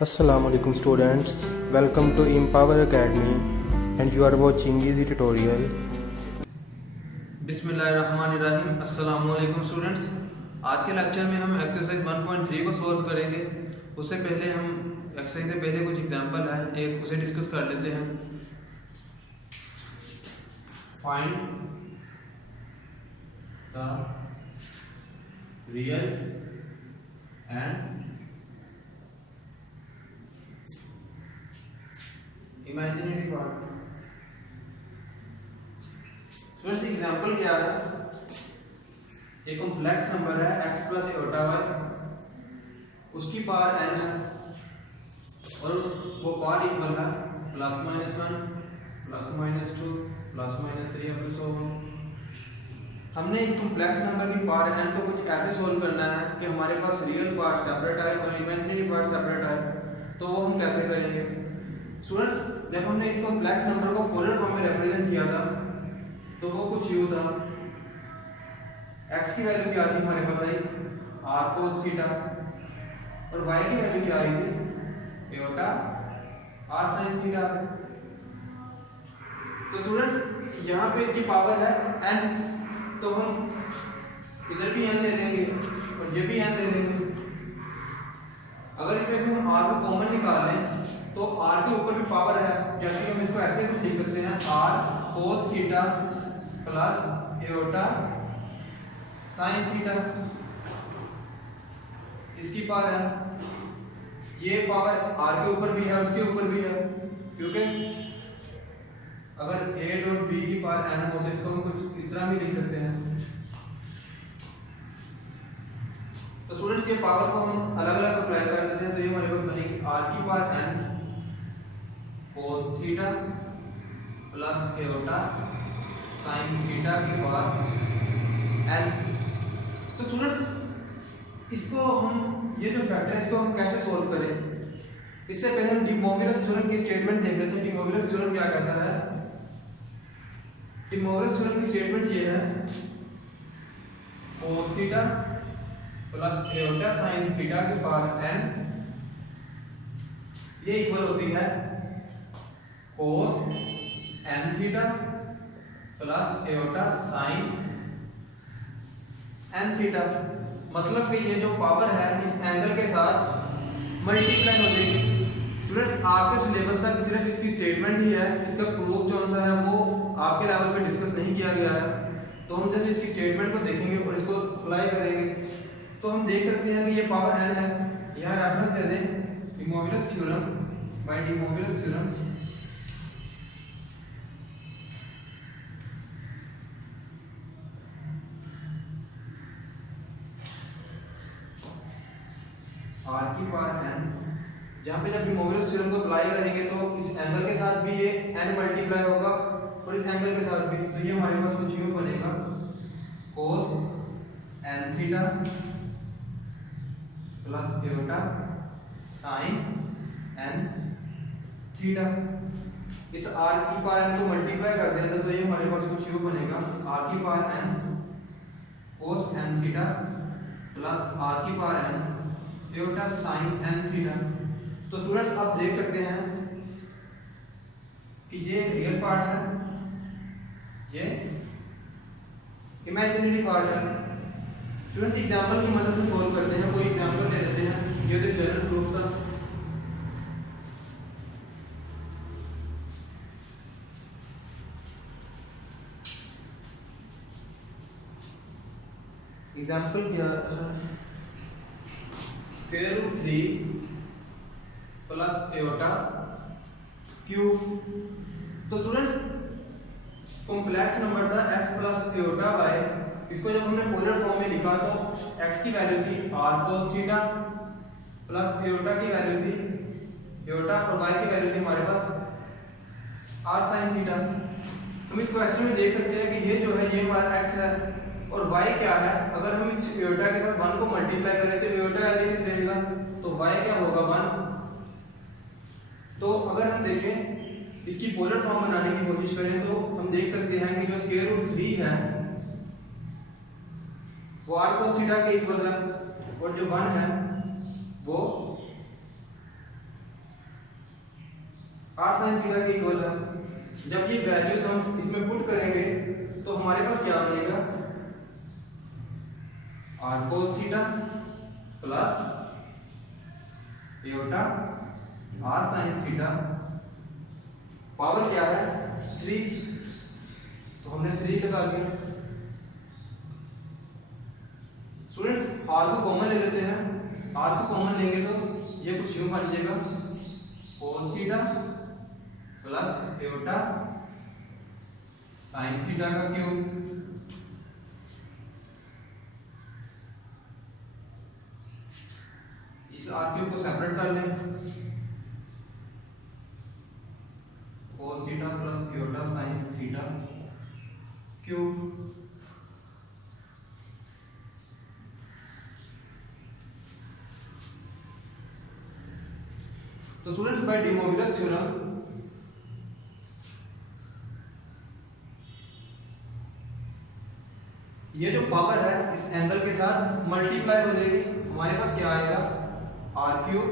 Assalamu alaikum students, welcome to Empower Academy and you are watching easy tutorial. बिस्मिल्लाहिर्रहमानिर्रहीम। अस्सलाम वालेकुम students. आज के लेक्चर में हम एक्सरसाइज 1.3 को सॉल्व करेंगे। उससे पहले हम एक्सरसाइज से पहले कुछ एग्जांपल है एक उसे डिस्कस कर लेते हैं। Find the real and imaginary part. Students example क्या है, एक कॉम्प्लेक्स नंबर है x प्लस एटा y, उसकी पावर n है और वो पावर इक्वल है plus minus 1 plus minus 2 plus minus 3 और सो ऑन। हमने इस कॉम्प्लेक्स नंबर की पावर n को कुछ ऐसे सोल्व करना है कि हमारे पास रियल पार्ट सेपरेट आए और इमेजिनरी पार्ट सेपरेट आए। तो वो हम कैसे करेंगे स्टूडेंट्स? जब हमने इस कॉम्प्लेक्स नंबर को पोलर फॉर्म में रिप्रेजेंट किया था तो वो कुछ यूं था, x की वैल्यू क्या थी हमारे पास आई r cos थीटा और y की वैल्यू क्या आई थी एटा r sin थीटा। तो स्टूडेंट्स यहाँ पे इसकी पावर है n, तो हम इधर भी n ले लेंगे और ये भी n ले लेंगे। अगर इसमें से हम r को कॉमन निकाल लें तो r के ऊपर भी पावर है, जैसे कि हम इसको ऐसे कुछ लिख सकते हैं r cos theta plus iota sine theta, इसकी पावर है। ये पावर r के ऊपर भी है उसके ऊपर भी है, क्योंकि अगर a डॉट b की पावर n हो तो इसको हम कुछ इस तरह भी लिख सकते हैं। तो स्टूडेंट्स ये पावर को हम अलग अलग अप्लाई कर देते हैं, तो ये हमारे पास बनेगी r की power n cos theta plus iota sine theta की पावर n। तो स्टूडेंट इसको हम ये जो फैक्टर है इसको हम कैसे सोल्व करें, इससे पहले हम डी मोविलस थ्योरम की स्टेटमेंट देख लेते हैं। डी मोविलस थ्योरम क्या कहता है? डी मोविलस थ्योरम की स्टेटमेंट ये है cos theta plus iota sine theta की पावर n ये इक्वल होती है cos n theta plus iota sign n theta. मतलब कि ये जो पावर है इस एंगल के साथ मल्टीप्लाई हो जाएगी। स्टूडेंट्स आपके सिलेबस तक सिर्फ इसकी स्टेटमेंट ही है, इसका प्रूफ जो सा है वो आपके लेवल पे डिस्कस नहीं किया गया है। तो हम जैसे इसकी स्टेटमेंट को देखेंगे और इसको अप्लाई करेंगे तो हम देख सकते हैं कि ये पावर n है। यहाँ रेफरेंस दे दें De Moivre's theorem, by De Moivre's theorem. r की पावर n, जहाँ पे जब डी मोविलस थ्योरम को अप्लाई करेंगे तो इस एंगल के साथ भी ये n मल्टीप्लाई होगा और इस एंगल के साथ भी, तो ये हमारे पास कुछ यूं बनेगा cos n theta plus iota sign n theta. इस r की पावर n को मल्टीप्लाई कर देंगे तो ये हमारे पास कुछ यूं बनेगा r की power n cos n theta plus r की पावर n एटा साइन n थीटा। तो स्टूडेंट्स आप देख सकते हैं कि ये रियल पार्ट है, ये इमेजिनरी पार्ट है। स्टूडेंट्स एग्जांपल की मदद से सोल्व करते हैं। कोई एग्जांपल ले लेते हैं, ये तो जनरल प्रूफ था। एग्जांपल क्या है? Square root 3 plus iota cube. तो स्टूडेंट्स कॉम्प्लेक्स नंबर था x प्लस एटा y, इसको जब हमने पोलर फॉर्म में लिखा तो x की वैल्यू थी r cos theta plus iota की वैल्यू थी एटा और y की वैल्यू थी हमारे पास r sin थीटा। हम इस क्वेश्चन में देख सकते हैं कि ये जो है ये हमारा x है और y क्या है। अगर हम इस एटा के साथ 1 को मल्टीप्लाई करें तो एटा एज इट इज रहेगा, तो y क्या होगा 1। तो अगर हम देखें इसकी पोलर फॉर्म बनाने की कोशिश करें तो हम देख सकते हैं कि जो स्क्वायर रूट 3 है वो r cos थीटा के इक्वल है और जो 1 है वो r sin थीटा के इक्वल है। जब ये वैल्यूज हम इसमें पुट करेंगे तो हमारे पास क्या बनेगा, r cos theta plus aorta r sin theta, power क्या है 3, तो हमने 3 लगा दिया। स्टूडेंट्स r को कॉमन ले लेते हैं, r को कॉमन लेंगे तो ये कुछ यूं बन जाएगा cos theta plus aorta sin theta का क्यूब। इस r क्यूब को सेपरेट कर लें, cos theta plus aorta sin theta cube. तो students bye De Moivre's theorem ये जो पावर है इस एंगल के साथ मल्टीप्लाई हो जाएगी, हमारे पास क्या आएगा r क्यूब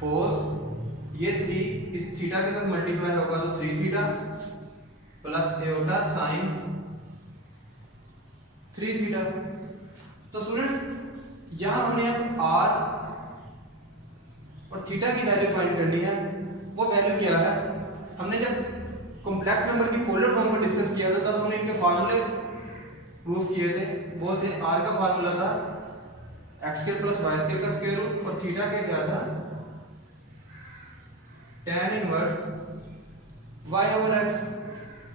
कोस, ये 3 इस थीटा के साथ मल्टीप्लाई होगा तो 3 theta plus iota sine 3 theta. तो स्टूडेंट्स यहां हमने अब r और थीटा की वैल्यू फाइंड करनी है। वो वैल्यू क्या है, हमने जब कॉम्प्लेक्स नंबर की पोलर फॉर्म को डिस्कस किया था तब हमने इनके फार्मूले प्रूफ किए थे। वो थे r का फार्मूला था x square plus y square का स्क्वायर रूट, और थीटा का क्या था tan inverse y over x।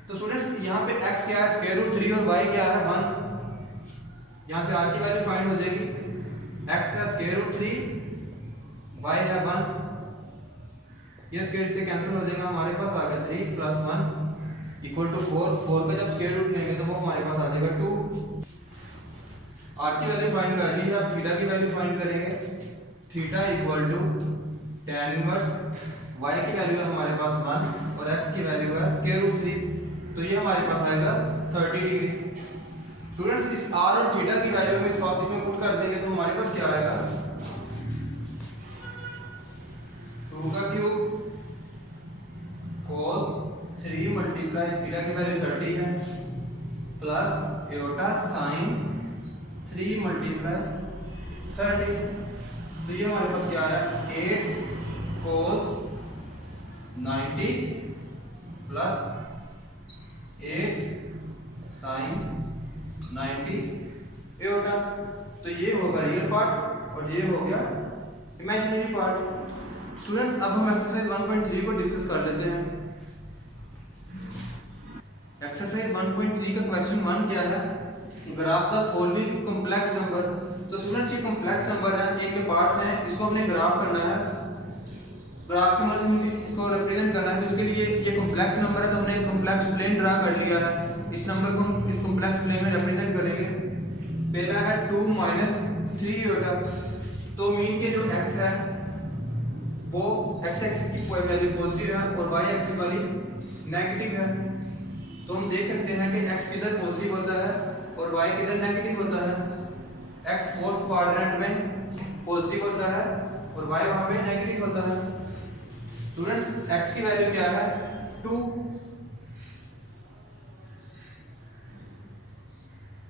तो स्टूडेंट्स यहाँ पे x क्या है स्क्वायर रूट 3 और y क्या है 1, यहाँ से r की वैल्यू फाइंड हो जाएगी, x है स्क्वायर रूट 3 y है 1, ये स्क्वायर से कैंसिल हो जाएगा, हमारे पास आ गया 3 प्लस 1 इक्वल टू 4। 4 का जब स्क्वायर रूट लेंगे तो वो हमारे पास आ जाएगा 2। r की वैल्यू फाइंड कर ली है, अब थीटा की वैल्यू फाइंड करेंगे, theta equal to tan inverse y की वैल्यू है हमारे पास 1 और x की वैल्यू है स्क्वायर रूट 3, तो ये हमारे पास आएगा 30 डिग्री। स्टूडेंट्स इस r और थीटा की वैल्यू में इस वापस में पुट कर देंगे तो हमारे पास क्या आएगा 2 का क्यूब cos 3 मल्टीप्लाई थीटा की वैल्यू 30 है प्लस एयोटा साइन 3 मल्टीप्लाई 30, तो ये हमारे पास क्या आया 8 cos 90 प्लस 8 sin 90 एयोटा। तो ये होगा रियल पार्ट और ये हो गया इमेजिनरी पार्ट। स्टूडेंट्स अब हम एक्सरसाइज 1.3 को डिस्कस कर लेते हैं। एक्सरसाइज 1.3 का क्वेश्चन 1 क्या है, graph the following complex number. तो स्टूडेंट्स ये कॉम्प्लेक्स नंबर है, एक के पार्ट्स हैं, इसको हमने ग्राफ करना है, ग्राफ की मदद से इसको रिप्रेजेंट करना है। तो इसके लिए ये कॉम्प्लेक्स नंबर है तो हमने एक कॉम्प्लेक्स प्लेन ड्रा कर लिया है, इस नंबर को हम इस कॉम्प्लेक्स प्लेन में रिप्रेजेंट करेंगे। पहला है 2 - 3 एयोटा, तो मीन के जो x है वो x एक्सिस की कोई वैल्यू पॉजिटिव है और y एक्सिस वाली नेगेटिव है। तो हम देख सकते हैं कि x किधर पॉजिटिव होता है और y किधर नेगेटिव होता है। x फोर्थ क्वाड्रेंट में पॉजिटिव होता है और y वहां पे नेगेटिव होता है। स्टूडेंट्स x की वैल्यू क्या है 2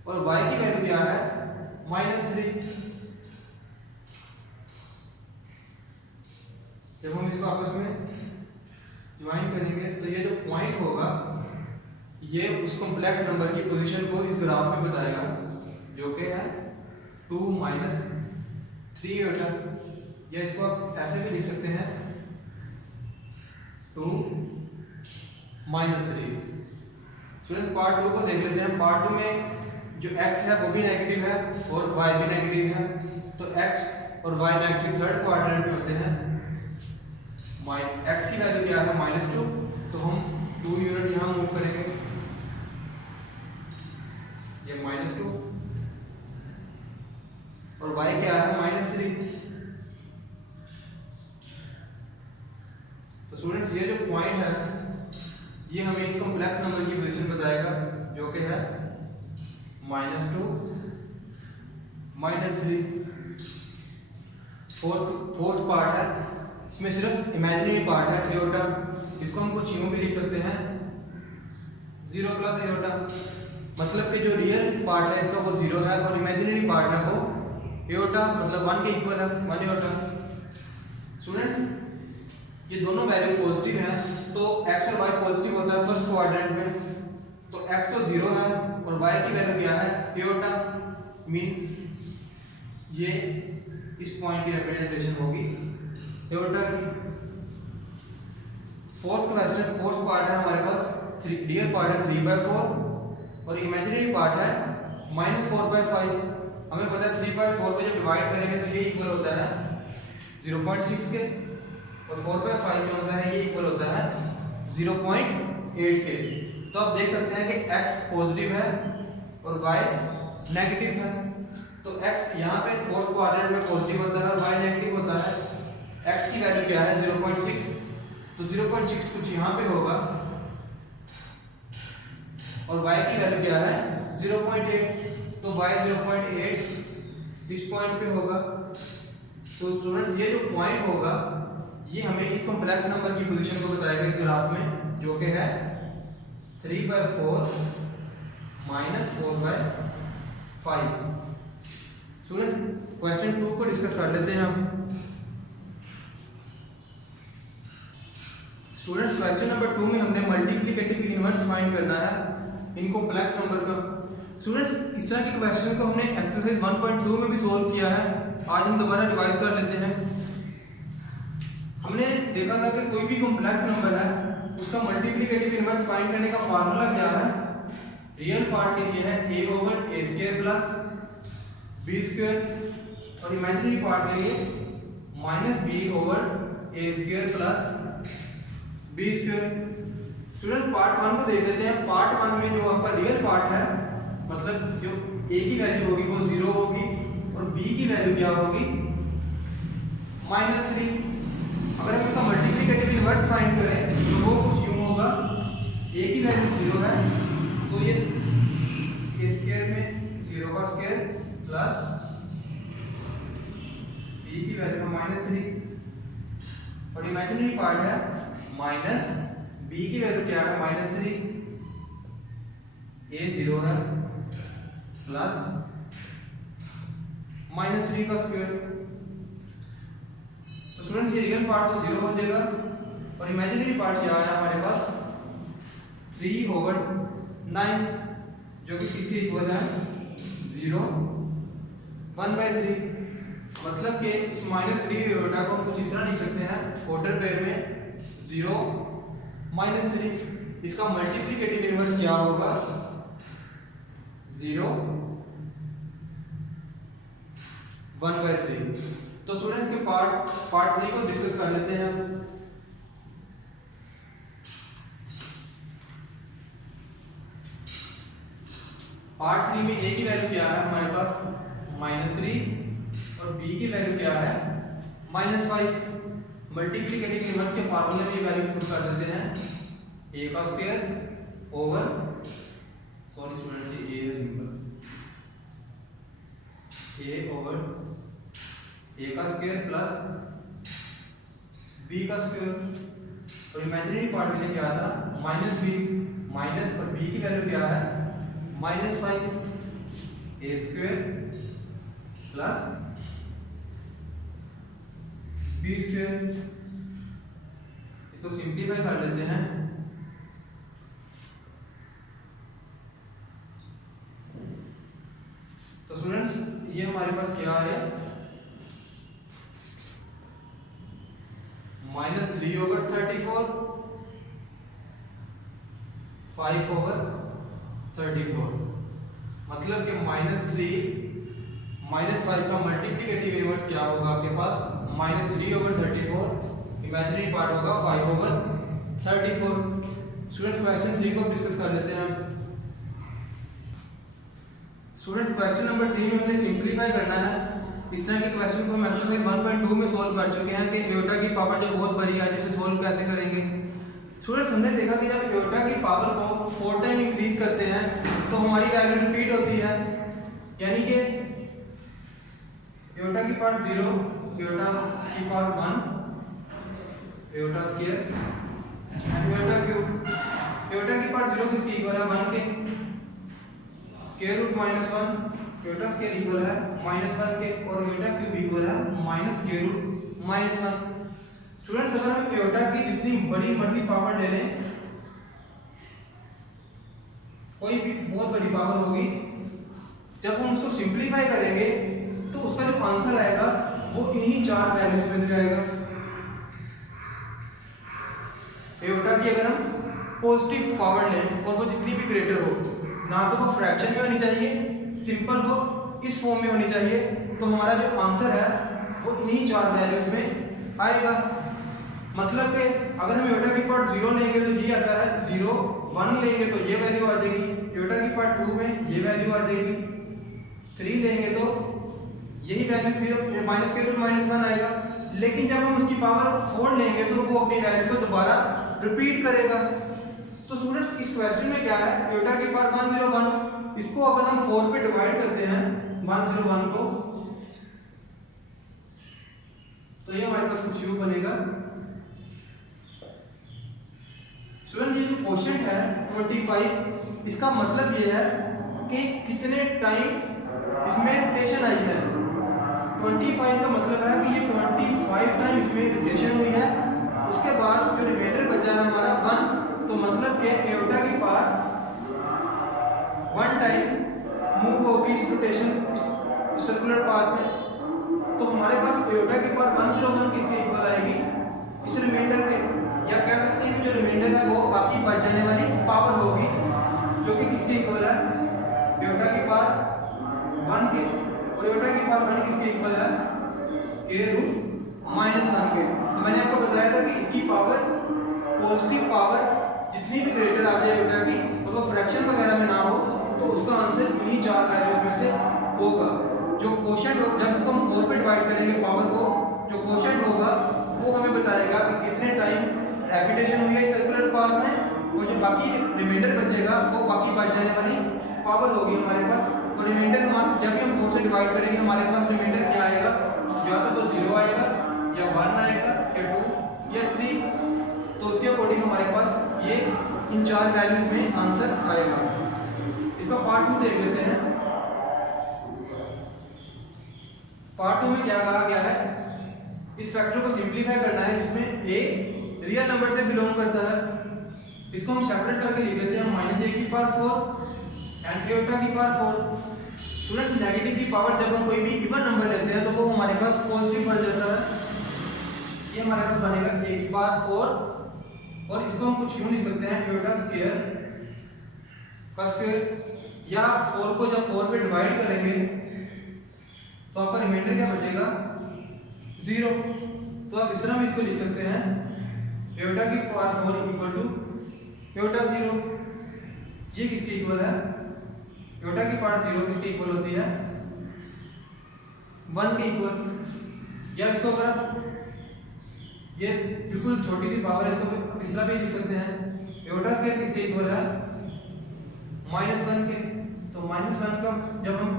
और y की वैल्यू क्या है -3। जब हम इसको आपस में ज्वाइन करेंगे तो ये जो पॉइंट होगा ये उस कॉम्प्लेक्स नंबर की पोजीशन को इस ग्राफ में बताएगा, जो कि है 2 - 3 एयोटा, या इसको आप ऐसे भी लिख सकते हैं 2 - 3। स्टूडेंट पार्ट 2 को देख लेते हैं। पार्ट 2 में जो x है वो भी नेगेटिव है और y भी नेगेटिव है, तो x और y नेगेटिव थर्ड क्वाड्रेंट में होते हैं। x की वैल्यू क्या है -2, तो हम 2 यूनिट यहाँ मूव करेंगे, ये -2 और y क्या है -3। तो स्टूडेंट्स ये जो पॉइंट है ये हमें इस कॉम्प्लेक्स नंबर की पोजीशन बताएगा, जो कि है -2 -3। फोर्थ पार्ट है इसमें सिर्फ इमेजिनरी पार्ट है एओर्टा, इसको हम कुछ यूं भी लिख सकते हैं 0 प्लस एओर्टा, मतलब कि जो रियल पार्ट है इसका वो 0 है और इमेजिनरी पार्ट है वो एओर्टा, मतलब 1 के इक्वल है, 1 एओर्टा। स्टूडेंट्स ये दोनों वैल्यू पॉजिटिव हैं, तो x और y पॉजिटिव होता है फर्स्ट क्वाड्रेंट में, तो x तो 0 है और y की वैल्यू क्या है एओर्टा, मीन ये इस पॉइंट की रिप्रेजेंटेशन होगी एओर्टा की। फोर्थ क्वेश्चन, फोर्थ पार्ट है हमारे पास, रियल पार्ट है 3/4 और इमेजिनरी पार्ट है -4/5। हमें पता है 3/4 को जब डिवाइड करेंगे तो ये इक्वल होता है 0.6 के और 4/5 जो होता है ये इक्वल होता है 0.8 के। तो आप देख सकते हैं कि x पॉजिटिव है और y नेगेटिव है, तो x यहाँ पे फोर्थ क्वाड्रेंट में पॉजिटिव होता है और y नेगेटिव होता है। x की वैल्यू क्या है 0.6, तो 0.6 कुछ यहाँ पे होगा और y की वैल्यू क्या है 0.8, तो y 0.8 इस पॉइंट पे होगा। तो स्टूडेंट्स ये जो पॉइंट होगा ये हमें इस कॉम्प्लेक्स नंबर की पोजीशन को बताएगा इस ग्राफ में, जो कि है 3/4 -4/5। स्टूडेंट्स क्वेश्चन 2 को डिस्कस कर लेते हैं हम। स्टूडेंट्स क्वेश्चन नंबर 2 में हमने मल्टीप्लिकेटिव इनवर्स फाइंड करना है इन कॉम्प्लेक्स नंबर का। स्टूडेंट्स इस तरह के क्वेश्चन को हमने एक्सरसाइज 1.2 में भी सोल्व किया है, आज हम दोबारा रिवाइज कर लेते हैं। हमने देखा था कि कोई भी कॉम्प्लेक्स नंबर है उसका मल्टीप्लिकेटिव इनवर्स फाइंड करने का फार्मूला क्या है, रियल पार्ट के लिए है a/a² प्लस b² और इमेजिनरी पार्ट के लिए -b/a² plus b²। Student part 1 को देख लेते हैं। पार्ट 1 में जो आपका रियल पार्ट है, मतलब जो a की वैल्यू होगी वो 0 होगी और b की वैल्यू क्या होगी -3। अगर हम इसका मल्टीप्लिकेटिव इनवर्स फाइंड करें तो वो कुछ यूं होगा, a की वैल्यू 0 है तो ये a² में 0 का स्क्वायर प्लस b की वैल्यू -3 और इमेजिनरी पार्ट है माइनस b की वैल्यू क्या है -3, a 0 है प्लस -3 का स्क्वायर। तो स्टूडेंट्स ये रियल पार्ट तो 0 हो जाएगा और इमेजिनरी पार्ट क्या है हमारे पास 3/9, जो कि किसके इक्वल है 0 1/3। मतलब कि इस -3 एओर्टा को हम कुछ इस तरह लिख सकते हैं क्वार्टर पेयर में 0 -3। इसका मल्टीप्लिकेटिव इनवर्स क्या होगा 0 1/3। तो स्टूडेंट्स के पार्ट 3 को डिस्कस कर लेते हैं। पार्ट 3 में a की वैल्यू क्या है हमारे पास -3 और b की वैल्यू क्या है -5। मल्टीप्लिकेटिव इनवर्स के फार्मूले में वैल्यू पुट कर देते हैं a का स्क्वायर ओवर, सॉरी स्टूडेंट जी a है सिंपल, a ओवर a का स्क्वायर प्लस b का स्क्वायर और इमेजिनरी पार्ट के लिए क्या था -b, माइनस और b की वैल्यू क्या है -5, a² प्लस b²। इसको सिंप्लीफाई कर लेते हैं। तो स्टूडेंट्स ये हमारे पास क्या है -3/34 5/34, मतलब कि -3 -5 का मल्टीप्लिकेटिव इनवर्स क्या होगा आपके पास -3/34, इमेजिनरी पार्ट होगा 5/34। स्टूडेंट्स क्वेश्चन 3 को डिस्कस कर लेते हैं। स्टूडेंट्स क्वेश्चन नंबर 3 में हमने सिंप्लीफाई करना है। इस तरह के क्वेश्चन को हम एक्सरसाइज 1.2 में सोल्व कर चुके हैं कि एओर्टा की पावर जब बहुत बड़ी है जिसे सोल्व कैसे करेंगे। स्टूडेंट्स हमने देखा कि जब एओर्टा की पावर को 4 टाइम इंक्रीज करते हैं तो हमारी वैल्यू रिपीट होती है, यानी कि एओर्टा की पावर 0, एओर्टा की power 1, iota square and iota cube. Iota की पार्ट 0 किसके इक्वल है 1 के square root -1, iota square equal है -1 के और एओटा क्यूब इक्वल है स्क्वायर रूट -1। स्टूडेंट्स अगर हम एओटा की जितनी बड़ी मर्जी पावर ले लें, कोई भी बहुत बड़ी पावर होगी, जब हम उसको सिंप्लीफाई करेंगे तो उसका जो आंसर आएगा वो इन्हीं 4 वैल्यूज में से आएगा। एओटा की अगर हम पॉजिटिव पावर लें और वो जितनी भी ग्रेटर हो, ना तो वो फ्रैक्शन में होनी चाहिए, सिंपल वो इस फॉर्म में होनी चाहिए, तो हमारा जो आंसर है वो इन्हीं 4 वैल्यूज में आएगा। मतलब कि अगर हम एओटा की पार्ट 0 लेंगे तो ये आता है 0, 1 लेंगे तो ये वैल्यू आ जाएगी, एओटा की पार्ट 2 में ये वैल्यू आ जाएगी, 3 लेंगे तो यही वैल्यू फिर -1 आएगा। लेकिन जब हम उसकी पावर 4 लेंगे तो वो अपनी वैल्यू को दोबारा रिपीट करेगा। तो स्टूडेंट्स इस क्वेश्चन में क्या है, एओटा की पावर 101, इसको अगर हम 4 पे डिवाइड करते हैं 101 को, तो ये हमारे पास कुछ यूं बनेगा। स्टूडेंट ये जो क्वेश्चन है 25, इसका मतलब ये है कि कितने टाइम इसमें रोटेशन आई है। 25 का मतलब है कि ये 25 टाइम इसमें रोटेशन हुई है। उसके बाद जो रिमाइंडर बचा है हमारा 1, तो मतलब कि एओटा की पावर 1 टाइम मूव होगी इस रोटेशन सर्कुलर पाथ में, तो हमारे पास एओटा की पावर 101 किसके इक्वल आएगी, इस रिमाइंडर के, या कह सकते हैं कि जो रिमाइंडर है वो बाकी बच जाने वाली पावर होगी, जो कि किसके इक्वल है, एओटा की पावर 1 के, और एओटा की पावर 1 किसके इक्वल है, स्क्वायर रूट -1 के। तो मैंने आपको बताया था कि इसकी पावर, पॉजिटिव पावर जितनी भी ग्रेटर आ जाए एओटा की और वो फ्रैक्शन वगैरह में ना हो, तो उसका आंसर इन्हीं 4 वैल्यूज में से होगा। जो क्वोशंट हो, जब इसको हम 4 पे डिवाइड करेंगे पावर को, जो क्वोशंट होगा वो हमें बताएगा कि कितने टाइम रेपिटेशन हुई है सर्कुलर पाथ में, और जो बाकी रिमाइंडर बचेगा वो बाकी बच जाने वाली पावर होगी हमारे पास। और रिमाइंडर हमारे जब भी हम 4 से डिवाइड करेंगे हमारे पास रिमाइंडर क्या आएगा, या तो वो 0 आएगा, या 1 आएगा, या 2 या 3, तो उसके अकॉर्डिंग हमारे पास ये इन 4 वैल्यूज में आंसर आएगा। इसका पार्ट 2 देख लेते हैं। पार्ट 2 में क्या कहा गया है, इस फैक्टर को सिंप्लीफाई करना है जिसमें a रियल नंबर से बिलोंग करता है। इसको हम सेपरेट करके लिख लेते हैं -a की पावर 4 एंड एओटा की पावर 4। स्टूडेंट्स नेगेटिव की पावर जब हम कोई भी इवन नंबर लेते हैं तो वो हमारे पास पॉजिटिव बढ़ जाता है। ये हमारे पास बनेगा a की पावर 4, और इसको हम कुछ यूं लिख सकते हैं, एओटा स्क्वायर का स्क्वायर, या 4 को जब 4 पे डिवाइड करेंगे तो आपका रिमाइंडर क्या बचेगा, 0। तो आप इस तरह में इसको लिख सकते हैं, एओटा की पावर 4 इक्वल टू एओटा 0। ये किसके इक्वल है, एओटा की पावर 0 किसके इक्वल होती है, 1 के इक्वल। या इसको अगर आप, ये बिल्कुल छोटी सी पावर है तो इस तरह भी लिख सकते हैं, एओटा स्क्वायर किसके इक्वल है, -1 के। तो -1 का जब हम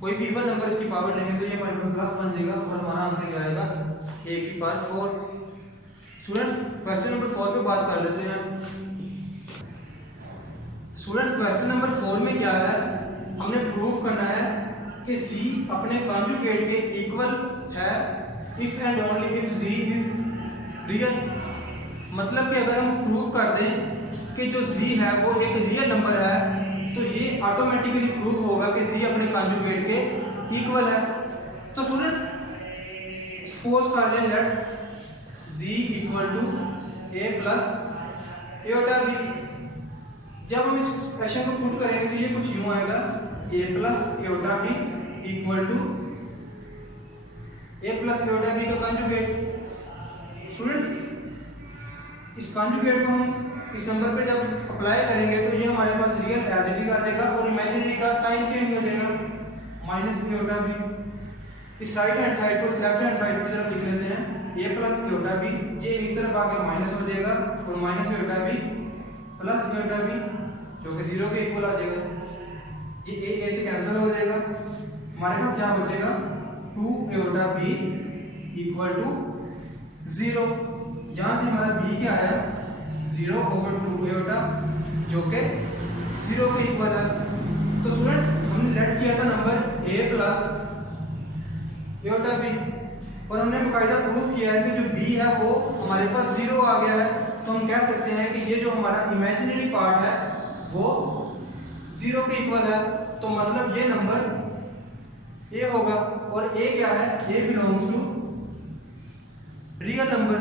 कोई भी इवन नंबर इसकी पावर लेंगे तो ये हमारे पास प्लस बन जाएगा, और हमारा आंसर क्या आएगा, a की पावर 4। स्टूडेंट्स क्वेश्चन नंबर 4 पे बात कर लेते हैं। स्टूडेंट्स क्वेश्चन नंबर 4 में क्या है, हमने प्रूफ करना है कि c अपने कॉन्जुगेट के इक्वल है if and only if c is real. मतलब कि अगर हम प्रूफ कर दें कि जो c है वो एक रियल नंबर है, तो ये ऑटोमेटिकली प्रूफ होगा कि c अपने कॉन्जुगेट के इक्वल है। तो स्टूडेंट्स सपोज कर लें let z equal to a plus iota b। जब हम इस एक्सप्रेशन को पुट करेंगे तो ये कुछ यूं आएगा, a plus iota b equal to a plus iota b का कॉन्जुगेट। स्टूडेंट्स इस कॉन्जुगेट को हम इस नंबर पे जब अप्लाई करेंगे तो ये हमारे पास रियल एज इट इज आ जाएगा, और इमेजिनरी का साइन चेंज हो जाएगा, माइनस एओटा b। इस राइट हैंड साइड को इस लेफ्ट हैंड साइड पे जब लिख लेते हैं, a प्लस एओटा b, ये इस तरफ आके माइनस हो जाएगा, और minus aorta b plus iota b जो कि 0 के इक्वल आ जाएगा। ये a से कैंसिल हो जाएगा, हमारे पास क्या बचेगा, 2 एओटा b इक्वल टू 0। यहाँ से हमारा b क्या है 0/2 एयोटा जो कि 0 के इक्वल है। तो स्टूडेंट्स हमने लेट किया था number a plus aorta b और हमने बकायदा प्रूफ किया है कि जो b है वो हमारे पास 0 आ गया है। तो हम कह सकते हैं कि ये जो हमारा इमेजिनरी पार्ट है वो 0 के इक्वल है। तो मतलब ये नंबर a होगा और a क्या है, a belongs to real number.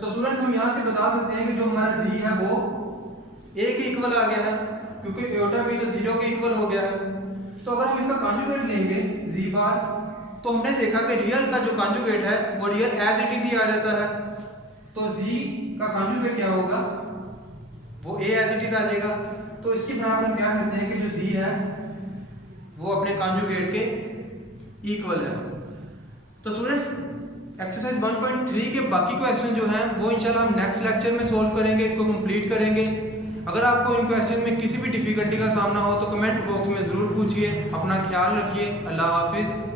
तो स्टूडेंट्स हम यहाँ से बता सकते हैं कि जो हमारा z है वो a के इक्वल आ गया है क्योंकि एयोटा भी तो 0 के इक्वल हो गया है। तो अगर हम इसका कॉन्जुगेट लेंगे z बार तो हमने देखा कि रियल का जो कॉन्जुगेट है वो रियल एज इट इज ही आ जाता है। तो z का कॉन्जुगेट क्या होगा, वो a एज इट इज आ जाएगा। तो इसकी बना पर हम कह सकते हैं कि जो z है वो अपने कॉन्जुगेट के इक्वल है। तो स्टूडेंट्स एक्सरसाइज 1.3 के बाकी क्वेश्चन जो हैं वो इंशाल्लाह हम नेक्स्ट लेक्चर में सोल्व करेंगे, इसको कंप्लीट करेंगे। अगर आपको इन क्वेश्चन में किसी भी डिफिकल्टी का सामना हो तो कमेंट बॉक्स में ज़रूर पूछिए। अपना ख्याल रखिए। अल्लाह हाफिज़।